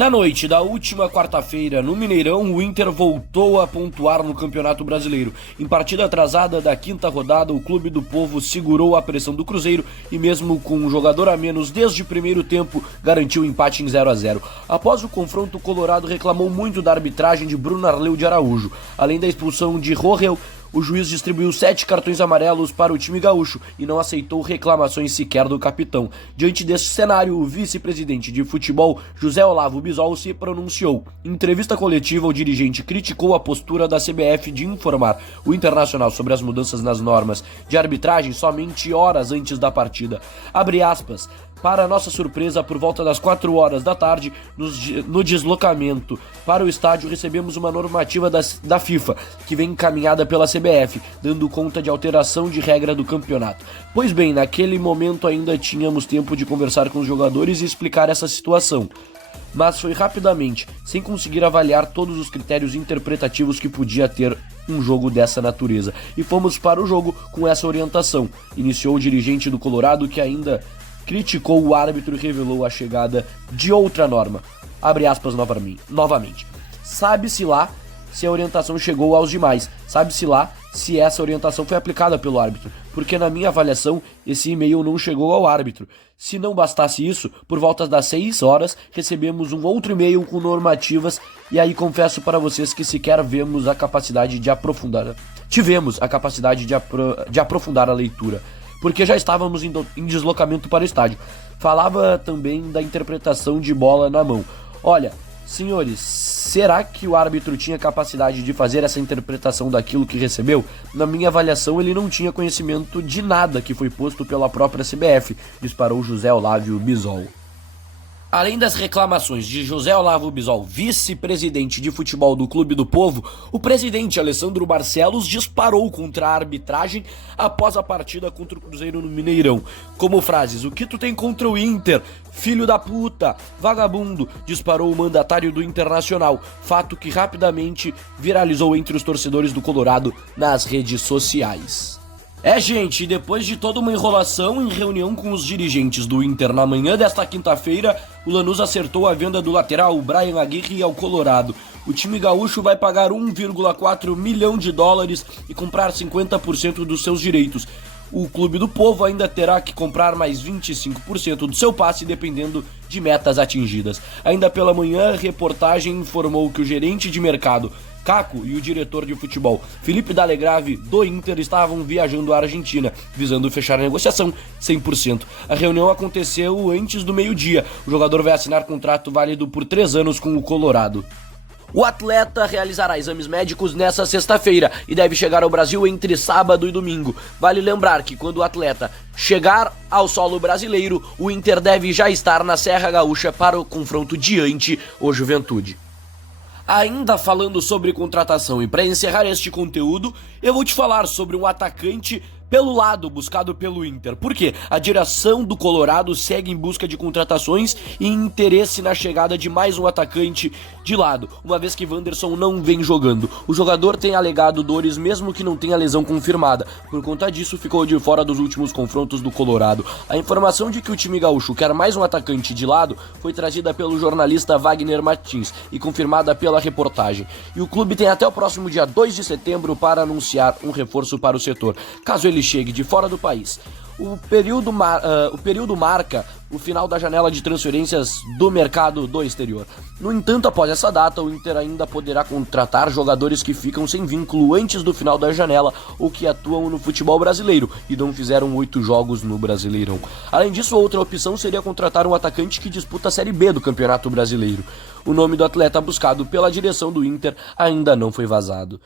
Na noite da última quarta-feira, no Mineirão, o Inter voltou a pontuar no Campeonato Brasileiro. Em partida atrasada da quinta rodada, o Clube do Povo segurou a pressão do Cruzeiro e mesmo com um jogador a menos desde o primeiro tempo, garantiu o empate em 0-0. Após o confronto, o Colorado reclamou muito da arbitragem de Bruno Arleu de Araújo. Além da expulsão de Rohel, o juiz distribuiu 7 cartões amarelos para o time gaúcho e não aceitou reclamações sequer do capitão. Diante desse cenário, o vice-presidente de futebol, José Olavo Bisol, se pronunciou. Em entrevista coletiva, o dirigente criticou a postura da CBF de informar o Internacional sobre as mudanças nas normas de arbitragem somente horas antes da partida. Abre aspas. Para nossa surpresa, por volta das 4 horas da tarde, no deslocamento para o estádio, recebemos uma normativa da FIFA, que vem encaminhada pela CBF, dando conta de alteração de regra do campeonato. Pois bem, naquele momento ainda tínhamos tempo de conversar com os jogadores e explicar essa situação. Mas foi rapidamente, sem conseguir avaliar todos os critérios interpretativos que podia ter um jogo dessa natureza. E fomos para o jogo com essa orientação, iniciou o dirigente do Colorado, que ainda criticou o árbitro e revelou a chegada de outra norma. Abre aspas novamente. Sabe-se lá se a orientação chegou aos demais. Sabe-se lá se essa orientação foi aplicada pelo árbitro. Porque na minha avaliação, esse e-mail não chegou ao árbitro. Se não bastasse isso, por volta das 6 horas, recebemos um outro e-mail com normativas e aí confesso para vocês que sequer tivemos a capacidade de aprofundar a leitura, porque já estávamos em deslocamento para o estádio. Falava também da interpretação de bola na mão. Olha, senhores, será que o árbitro tinha capacidade de fazer essa interpretação daquilo que recebeu? Na minha avaliação, ele não tinha conhecimento de nada que foi posto pela própria CBF, disparou José Olavo Bisol. Além das reclamações de José Olavo Bisol, vice-presidente de futebol do Clube do Povo, o presidente Alessandro Barcelos disparou contra a arbitragem após a partida contra o Cruzeiro no Mineirão. Como frases: "O que tu tem contra o Inter? Filho da puta, vagabundo", disparou o mandatário do Internacional, fato que rapidamente viralizou entre os torcedores do Colorado nas redes sociais. Gente, depois de toda uma enrolação em reunião com os dirigentes do Inter na manhã desta quinta-feira, o Lanús acertou a venda do lateral Brian Aguirre ao Colorado. O time gaúcho vai pagar 1,4 milhão de dólares e comprar 50% dos seus direitos. O Clube do Povo ainda terá que comprar mais 25% do seu passe, dependendo de metas atingidas. Ainda pela manhã, a reportagem informou que o gerente de mercado Caco e o diretor de futebol Felipe Dallegrave do Inter estavam viajando à Argentina, visando fechar a negociação 100%. A reunião aconteceu antes do meio-dia. O jogador vai assinar contrato válido por 3 anos com o Colorado. O atleta realizará exames médicos nesta sexta-feira e deve chegar ao Brasil entre sábado e domingo. Vale lembrar que quando o atleta chegar ao solo brasileiro, o Inter deve já estar na Serra Gaúcha para o confronto diante o Juventude. Ainda falando sobre contratação, e para encerrar este conteúdo, eu vou te falar sobre um atacante pelo lado buscado pelo Inter. Por quê? A direção do Colorado segue em busca de contratações e interesse na chegada de mais um atacante de lado, uma vez que Wanderson não vem jogando. O jogador tem alegado dores mesmo que não tenha lesão confirmada. Por conta disso, ficou de fora dos últimos confrontos do Colorado. A informação de que o time gaúcho quer mais um atacante de lado foi trazida pelo jornalista Wagner Martins e confirmada pela reportagem. E o clube tem até o próximo dia 2 de setembro para anunciar um reforço para o setor, caso ele chegue de fora do país. O período marca o final da janela de transferências do mercado do exterior. No entanto, após essa data, o Inter ainda poderá contratar jogadores que ficam sem vínculo antes do final da janela ou que atuam no futebol brasileiro e não fizeram 8 jogos no Brasileirão. Além disso, outra opção seria contratar um atacante que disputa a Série B do Campeonato Brasileiro. O nome do atleta buscado pela direção do Inter ainda não foi vazado.